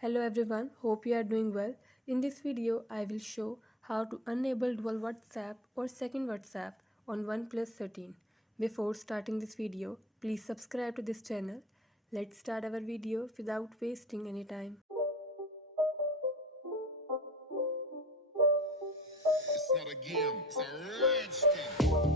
Hello everyone, hope you are doing well. In this video, I will show how to enable dual WhatsApp or second WhatsApp on OnePlus 13. Before starting this video, please subscribe to this channel. Let's start our video without wasting any time. It's not a game, it's a rich thing.